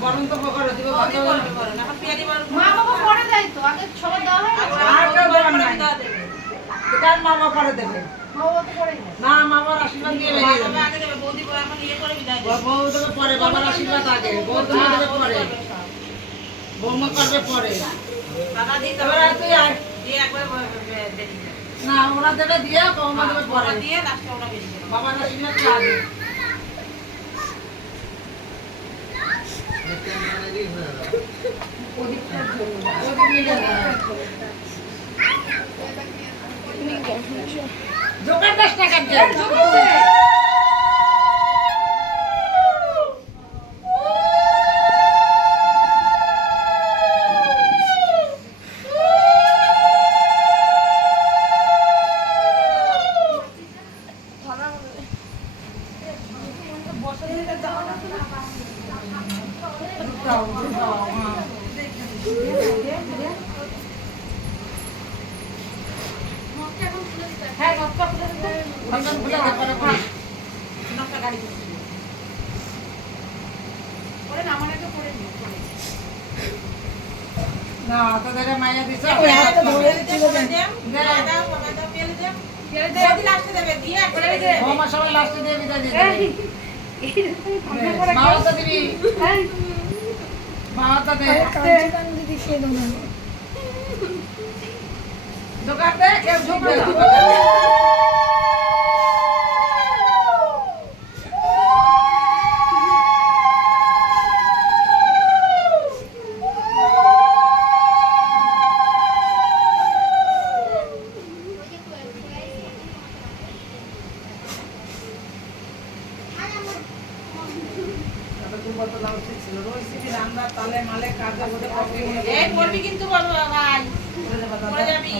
বরণ তো করে দিব বন্ধ করে না পিয়ারি মা বাবা পরে যাই তো আগে সবার দেওয়া হয় আর কেউ দেবেন না কার মা বাবা পরে দেবে মা বাবা তো পরে যায় না মা বাবার আশীর্বাদ দিয়ে বেরিয়ে যাবে আগে দেবে বৌদি এখন ইয়ে করে বিদায় বউ দেবে পরে বাবার আশীর্বাদ আগে বউ দেবে পরে বৌমা করবে পরে টাকা দিতে এবার হবে তুই আয় দিয়ে একবার বেরিয়ে যাবে না ওরা দেবে দিয়ে বৌমা দেবে পরে দিয়ে লাস্টে ওরা বেরিয়ে যাবে বাবার আশীর্বাদ আগে জোগাড় 10 টাকা দিয়ে না তোদের মাইয়া দিছে বৌমা সবাই লাস্টে দিয়ে বিদায় দিয়ে দেবে মাও তো দিবি মাও তো দে দোকান দে কেউ ঢুকবে কিন্তু বলবো ভাই পড়ে যাবি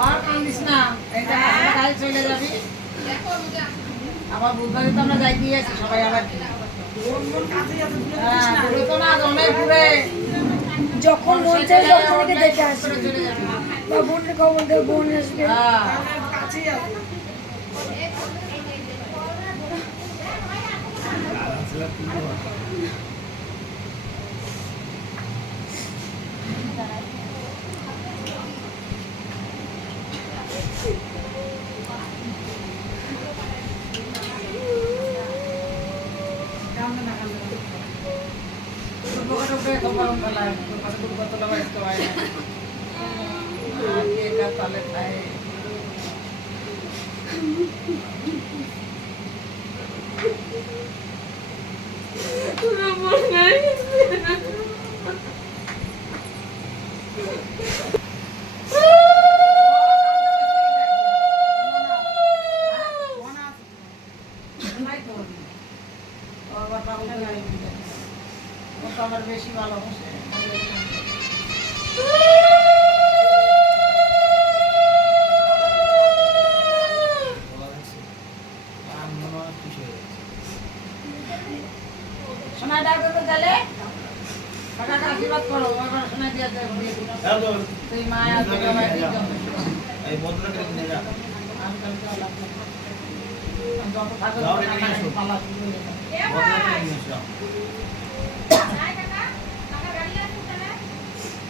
আর কান্দিস না এইটা কাল চলে যাবি আবার বুধবারে তো আমরা যাই দিয়েছি সবাই আবার দূরে তো না অনেক দূরে যখন মন চাই তখন দেখে আসি চলে যাবি বা বোনকে খবর দেব বোন আসবে আমার বেশি ভালোবাসে সোনা ডাক্তার তো গেলে কাকাকে আশীর্বাদ করো এবার সোনা দিয়ে তুই মায়া এই বন্ধুরা কিনে যা যত থাকো পালা বন্ধুরা কিনে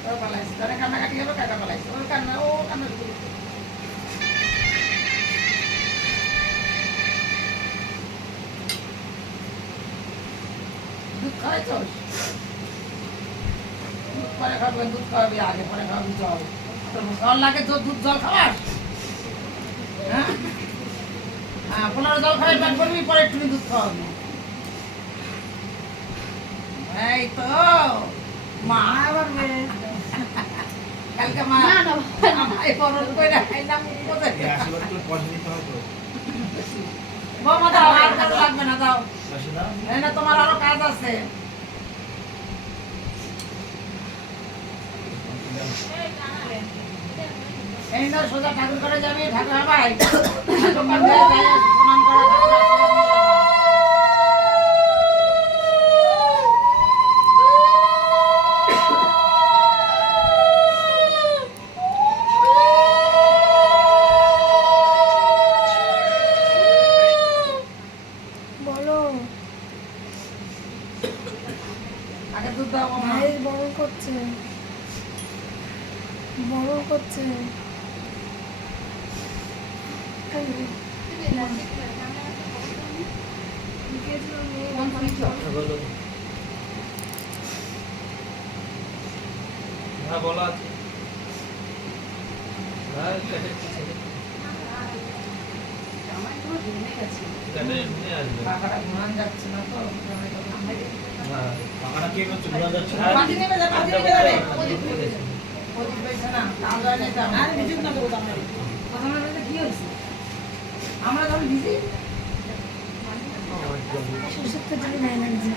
এসো পালাইছে তারা কান্নাকাটি হলো কাকা পালাইছে ওর কান্না ও কান্না দুধ খাওয়াইছ পরে খাবেন দুধ খাওয়াবি আগে পরে খাওয়াবি জল জল লাগে তো দুধ জল খাওয়াস হ্যাঁ হ্যাঁ 15 জল খাওয়াই ব্যাগ করবি পরে একটু দুধ খাওয়াবি এই তো মা আবার কালকে মা এই পরন কইরা খাইলাম কোথায় এই আশীর্বাদ করে পয়সা দিতে হবে তো বৌমা দাও আর কারো লাগবে না দাও পয়সা দাও এই না তোমার আর আছে এই না সোজা ঠাকুর করে যাবি ঠাকুর ভাই দোকান দিয়ে যাই প্রণাম করা ঠাকুর আশীর্বাদ নিয়ে যাবা। বলো আগে দুধ দাও মামা। ভাই বড় করছে বড় করছে হ্যাঁ বলা আছে হ্যাঁ কেটে নিয়ে আসবে কাকাটা ঘুমান যাচ্ছে না তো হ্যাঁ টাকাটা কে করছে ঘোরা যাচ্ছে পাতি নেবে যা পাতি নেবে যাবে প্রদীপ পেয়েছে না কাল যায় না তো আর বিদ্যুৎ না দেবো আমরা প্রথমে বলতে কি হয়েছে আমরা যখন বিজি শ্বশুর তো জানি নাই লাগছে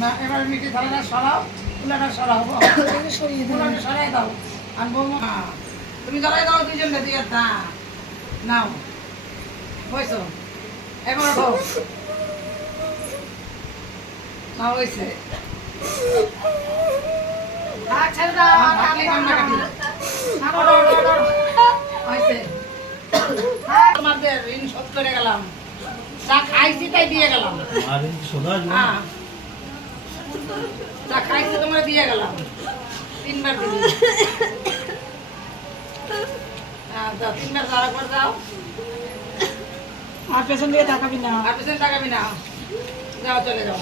না এবার মিটি থালাটা সরাও তুলাটা সরাও এটাকে সরিয়ে দাও তুলাটা সরাই দাও আর বৌমা তুমি ধরাই দাও দুইজন দিয়ে তা নাও হয়েছ এখন রাখো না হয়েছে ছেড়ে দাও ভাবলে কান্না কাটি হয়েছে তোমাদের ঋণ শোধ করে গেলাম যা খাইছি তাই দিয়ে গেলাম আর সোজা হ্যাঁ যা খাইছি তোমরা দিয়ে গেলাম 3 বার দিবি যাও 3 বার যাওয়ার পর যাও আর পেছন দিয়ে তাকাবি না আর পিছনে তাকাবি না যাও চলে যাও